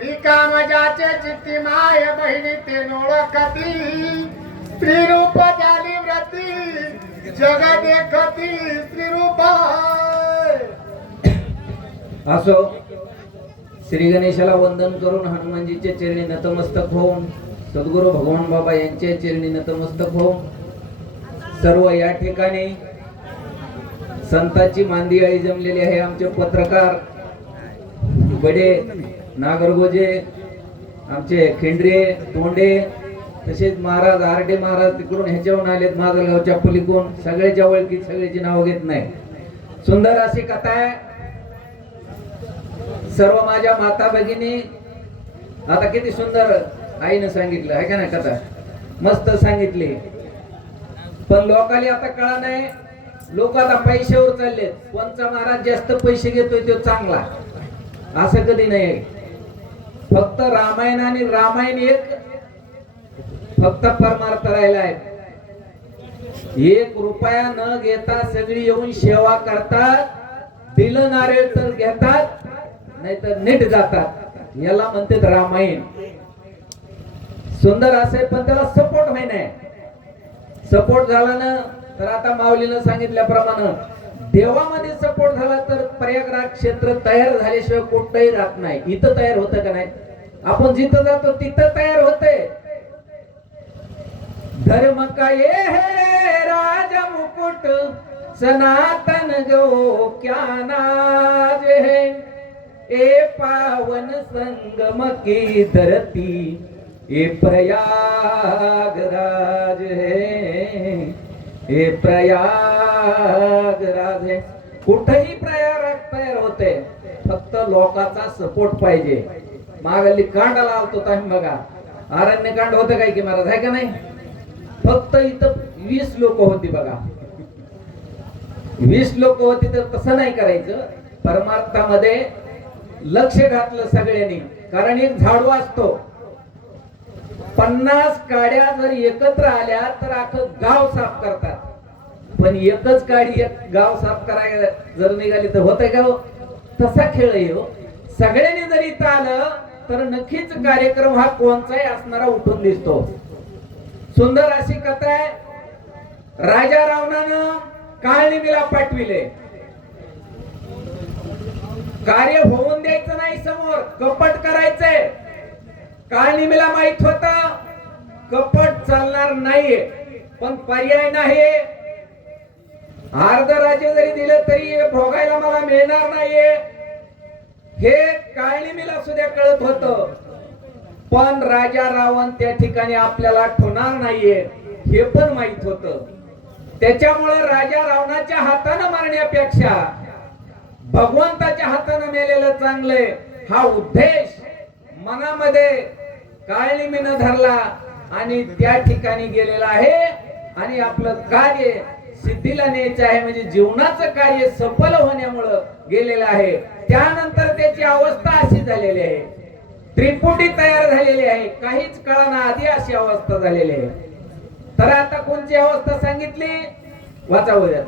श्रीकामजाचे चित्ती माय बहिणी ते ओळखती स्त्रीरूप झाली व्रती जग देखती स्त्रीरूपा असो श्री गणेशाला वंदन करून हनुमानजीच्या चरणी नतमस्तक होऊन सद्गुरू भगवान बाबा यांच्या चरणी नतमस्तक होऊन सर्व या ठिकाणी संतांची मांदियाळी जमलेली आहे. आमचे पत्रकार बडे नागरगोजे आमचे खिंडरे तोंडे तसेच महाराज आरडे महाराज तिकडून ह्याच्याहून आलेत माजलगावच्या पलीकडून सगळ्याच्या ओळखीत सगळ्याची नाव घेत नाही. सुंदर अशी कथा आहे. सर्व माझ्या माता भगिनी आता किती सुंदर आईने सांगितलं आहे का नाही कथा मस्त सांगितली. पण लोकांना आता कळा नाही. लोक आता पैशावर चाललेत. कोणचा महाराज जास्त पैसे घेतोय तो चांगला असं कधी नाही. फक्त रामायण आणि रामायण एक फक्त परमार्थ राहिला आहे. 1 रुपया न घेता सगळी येऊन सेवा करतात. दिलं नारळ तर घेतात नाहीतर नीट जातात. याला म्हणतात रामायण. सुंदर असे पण त्याला सपोर्ट होई नाही. सपोर्ट झाला ना तर आता माऊलीनं सांगितल्याप्रमाणे देवामध्ये सपोर्ट झाला तर प्रयागराज क्षेत्र तयार झाल्याशिवाय कुठंही राहत नाही. इथं तयार होतं का नाही. आपण जिथं जातो तिथं तयार होते. धर्म का ये है राज मुकुट सनातन जो क्या नाज है ए पावन संगम की धरती ए प्रयागराज है ए प्रयागराज है. कुठेही प्रयागराज तयार होते फक्त लोकांचा सपोर्ट पाहिजे. मागली कांडाला आलतो आम्ही बघा अरण्य कांड होतं काय की महाराज आहे का नाही. फक्त इथं 20 लोक होती बघा. 20 लोक होती तर तसं नाही करायचं. परमार्थामध्ये लक्ष घातलं सगळ्यांनी. कारण एक झाडू असतो 50 काड्या जर एकत्र आल्या तर अख्खं गाव साफ करतात. पण एकच काडी एक गाव साफ करायला जर निघाली तर होतंय का हो. तसा खेळ आहे हो. सगळ्यांनी जर इथं आलं तर नक्कीच कार्यक्रम हा कोणचाही असणारा उठून दिसतो. सुंदर अशी कथा आहे. राजा रावणानं काळनिमीला पाठविले. कार्य होऊन द्यायचं नाही. समोर कपट करायचंय. काळनिमीला माहित होत कपट चालणार नाहीये पण पर्याय नाही. अर्ध राज्य जरी दिलं तरी भोगायला मला मिळणार नाहीये हे काळनिमीला सुद्धा कळत होत. पण राजा रावण त्या ठिकाणी आपल्याला ठेवणार नाहीये हे पण माहित होत. त्याच्यामुळे राजा रावणाच्या हाताने मारण्यापेक्षा भगवंताच्या हाताने मेलेलं चांगले हा उद्देश मनामध्ये काळनिमीनं धरला आणि त्या ठिकाणी गेलेला आहे. आणि आपलं कार्य सिद्धीला न्यायचं आहे म्हणजे जीवनाचं कार्य सफल होण्यामुळे गेलेलं आहे. त्यानंतर त्याची अवस्था अशी झालेली आहे. त्रिपुटी तयार झालेली आहे. काहीच कळना आधी अशी अवस्था झालेली आहे. तर आता कोणती अवस्था सांगितली वाचावं द्या.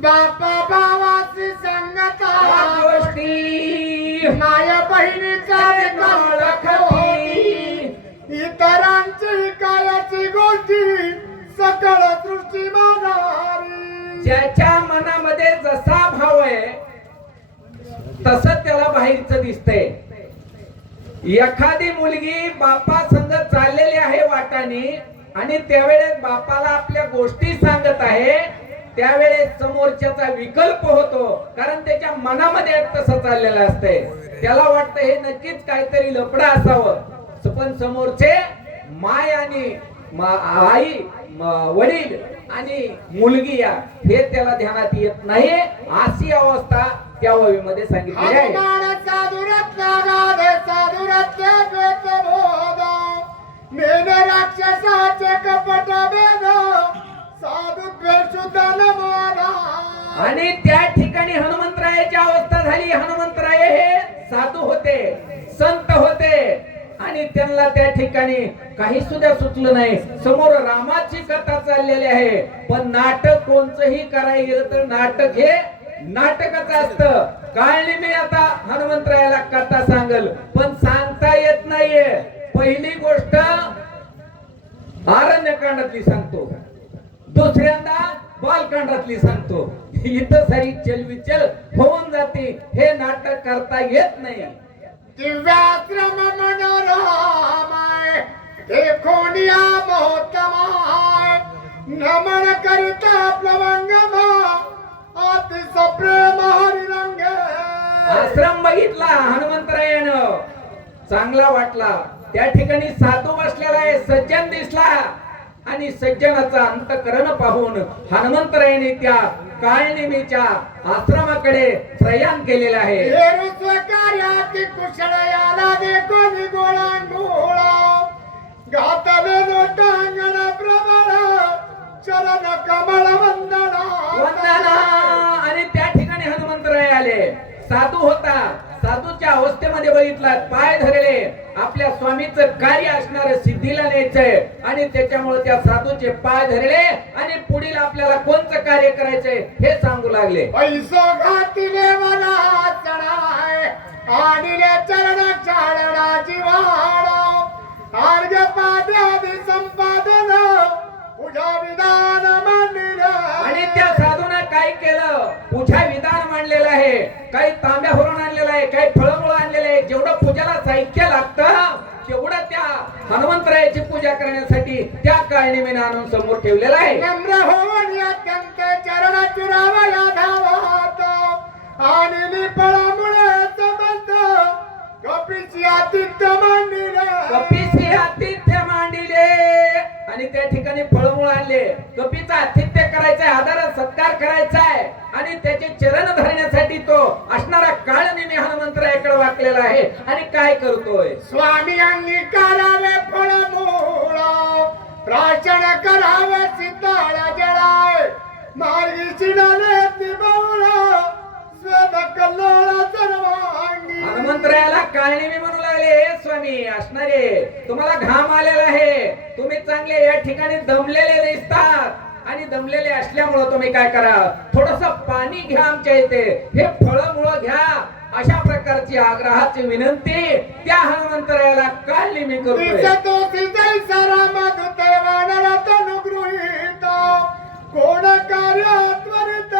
बापा भावाची संगता गोष्टी माया बहिणीचा इतरांची कायाची गोष्टी सकळ दृष्टी मानारी. ज्याच्या मनामध्ये जसा भाव आहे तसं त्याला बाहेरचं दिसतंय. एखादी मुलगी बापा संग चाललेली आहे वाटाने आणि त्यावेळेस बापाला आपल्या गोष्टी सांगत आहे त्यावेळेस समोरच्याचा विकल्प होतो. कारण त्याच्या मनामध्ये तसं चाललेलं असतंय. त्याला वाटतं हे नक्कीच काहीतरी लफडं असावं. पण समोरचे माय आणि आई वडील आणि मुलगी या हे त्याला ध्यानात येत नाही. अशी अवस्था त्या ओवीमध्ये सांगितली आहे. राक्षसाचे कपट भेद साधू आणि त्या ठिकाणी हनुमंतरायाची अवस्था झाली. हनुमंतराय हे साधू होते संत होते आणि त्यांना त्या ठिकाणी काही सुद्धा सुचलं नाही. समोर रामाची कथा चाललेली आहे पण नाटक कोणचंही करायला गेलं तर नाटक हे नाटकच असतं. काळनिमी आता हनुमंतरायाला कथा सांगल पण सांगता बोलता येत नाहीये. पहिली गोष्ट अरण्यकांडातली सांगतो, दुसऱ्यांदा बालकांडातली सांगतो. इथं सारी चलविचल होऊन जाते. हे नाटक करता येत नाही. दिव्याश्रम मनोरमाय देखोनिया मोहतमाय नमन करिता प्लवंगमा अतिस प्रेम हरिरंग. आश्रम बघितला हनुमंतरायानं, चांगला वाटला. त्या ठिकाणी साधू बसलेला आहे, सज्जन दिसला आणि सज्जनाचा अंतकरण पाहून हनुमंतरायाने त्या काळनिमीच्या आश्रमाकडे प्रयाण केलेले आहे. कार्याती कुशळ याला देखो निगोळा घातले लोटांगण प्रबळ चरण कमळ वंदना. आणि त्या ठिकाणी हनुमंतराय आले. साधू होता, साधूच्या अवस्थेमध्ये बघितला, पाय धरले. आपल्या स्वामीचं कार्य असणार सिद्धीला न्यायचंय आणि त्याच्यामुळे त्या साधूचे पाय धरले आणि पुढील आपल्याला कोणतं कार्य करायचंय हे सांगू लागले. पैसो घातिले मला चढाय आदिले चरण चालणाची वाड आर्य पाद्यादी संपादन पूजा विधान मांडले. आणि त्या साधूनं काय केलं? पूजा विधान मांडलेलं आहे, काही तांब्या भरून आणलेला आहे, काही फळमुळं आणलेले आहे. जेवढं पूजाला साहित्य लागतं तेवढं त्या हनुमंतरायाची पूजा करण्यासाठी त्या काळनिमीने आणून समोर ठेवलेलं आहे. नम्र होऊन अत्यंत चरण चुरावया धावत आणि निपळामुळे संबंध कपीची आतिथ्य मांडिले. कपीचे आतिथ्य मांडिले आणि त्या ठिकाणी फळमुळ आणले. कपीचा आतिथ्य करायचा आहे, आदर सत्कार करायचा आहे आणि त्याचे चरण धरण्यासाठी तो असणारा काळनिमी हनुमंतरायाकडे वाकलेला आहे. आणि काय करतोय? स्वामी अंगी करावे फळमूळ प्राशन करावे सिद्धाळ जळाय मार्गी चिडाले निबवळ स्वेद कल्लोळ सर्वांगी. हनुमंतरायाला काळनिमी म्हणू लागले, "हे स्वामी असणारे, तुम्हाला घाम आलेला आहे, तुम्ही चांगले या ठिकाणी दमलेले दिसतात आणि दमलेले असल्यामुळे तुम्ही काय करा, थोडस पाणी घ्या आमच्या इथे, हे फळमुळं घ्या." अशा प्रकारची आग्रहाची विनंती त्या हनुमंतरायाला काळनिमी करतोय. कोण कार्य त्वरित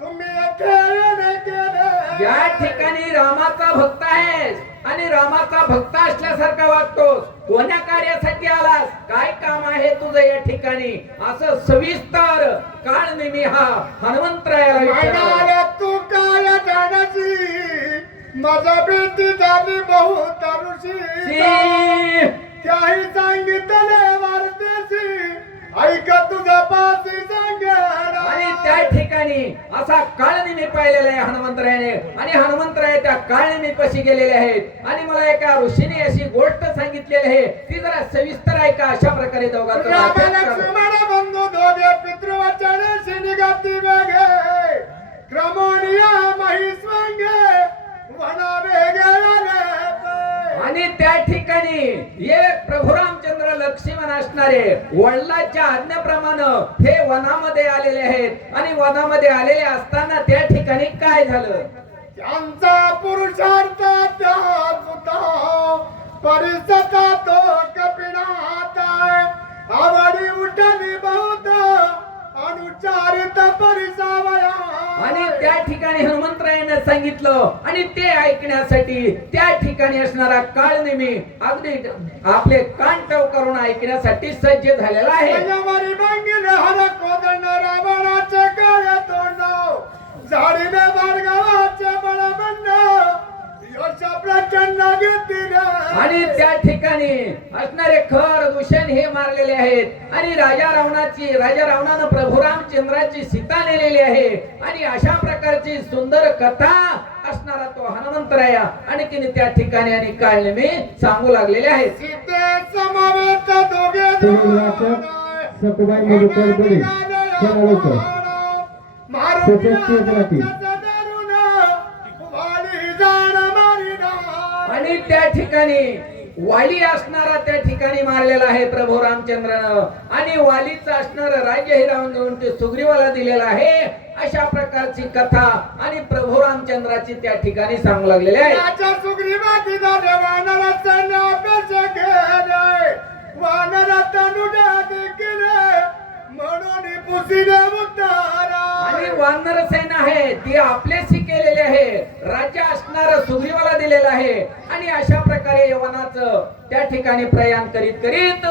तुम्ही या ठिकाणी रामाचा भक्त आहेस आणि रामाचा भक्त असल्यासारखा वागतोस. कोण्या कार्यासाठी आलास? काय काम आहे तुझं या ठिकाणी? असं सविस्तर काळनिमी हा हनुमंतरायाला विचारला. तू काय जाण्याची माझा भीती झाली बहुत ऋषी त्याही सांगितले वारतेची ऐक तुझा पासी सांगेन. आणि त्या ठिकाणी असा काळनिमी पाहिलेला आहे हनुमंतरायाने आणि हनुमंतराय त्या काळनिमी पाशी गेलेले आहेत आणि मला एका ऋषीने अशी गोष्ट सांगितलेली आहे, ती जरा सविस्तर ऐका. अशा प्रकारे दोघांचं लक्ष्मण बंधू दोघे पितृवचने निघती वेगे क्रमोनिया महिस्वंगे वना वेगे. आणि त्या ठिकाणी एक प्रभू रामचंद्र लक्ष्मण असणारे वडिलांच्या आज्ञेप्रमाणे हे वनामध्ये आलेले आहेत आणि वनामध्ये आलेले असताना त्या ठिकाणी काय झालं? त्यांचा पुरुषार्थ परिसता तो कपिनाथ आवडी उठली बहुत अनुचारित परिसावया. आणि त्या ठिकाणी हनुमंतरायाने सांगितलं आणि ते ऐकण्यासाठी त्या ठिकाणी असणारा काळनिमी अगदी आपले कान टव करून ऐकण्यासाठी सज्ज झालेला आहे. हर कोदंड रावणाचे काळे तोंड झाडीने भार्गवाचे बळबंड यश प्रचंड घेतील. आणि त्या ठिकाणी असणारे खर दूषण हे मारलेले आहेत आणि राजा रावणानं प्रभू रामचंद्राची सीता नेलेली आहे आणि अशा प्रकारची सुंदर कथा असणारा तो हनुमंतराया आणि त्या ठिकाणी आणि काळनिमी सांगू लागलेले आहेत. सीते समवेत दोघे सकुबाई मधुकर बडे चला आणि त्या ठिकाणी वाली असणारा त्या ठिकाणी मारलेला आहे प्रभू रामचंद्रानं आणि वालीचं असणार राज्य हे रावण देऊन ते सुग्रीवाला दिलेला आहे. अशा प्रकारची कथा आणि प्रभू रामचंद्राची त्या ठिकाणी सांगू लागलेली आहे. सुग्रीवा दिला अनुजा देखील म्हणून पुसिले उद्धारा आणि वानर सेन आहे ती आपलेशी केलेले आहे. राज्य असणार सुग्रीवाला दिलेलं आहे आणि अशा प्रकारे यवनाचं त्या ठिकाणी प्रयाण करीत करीत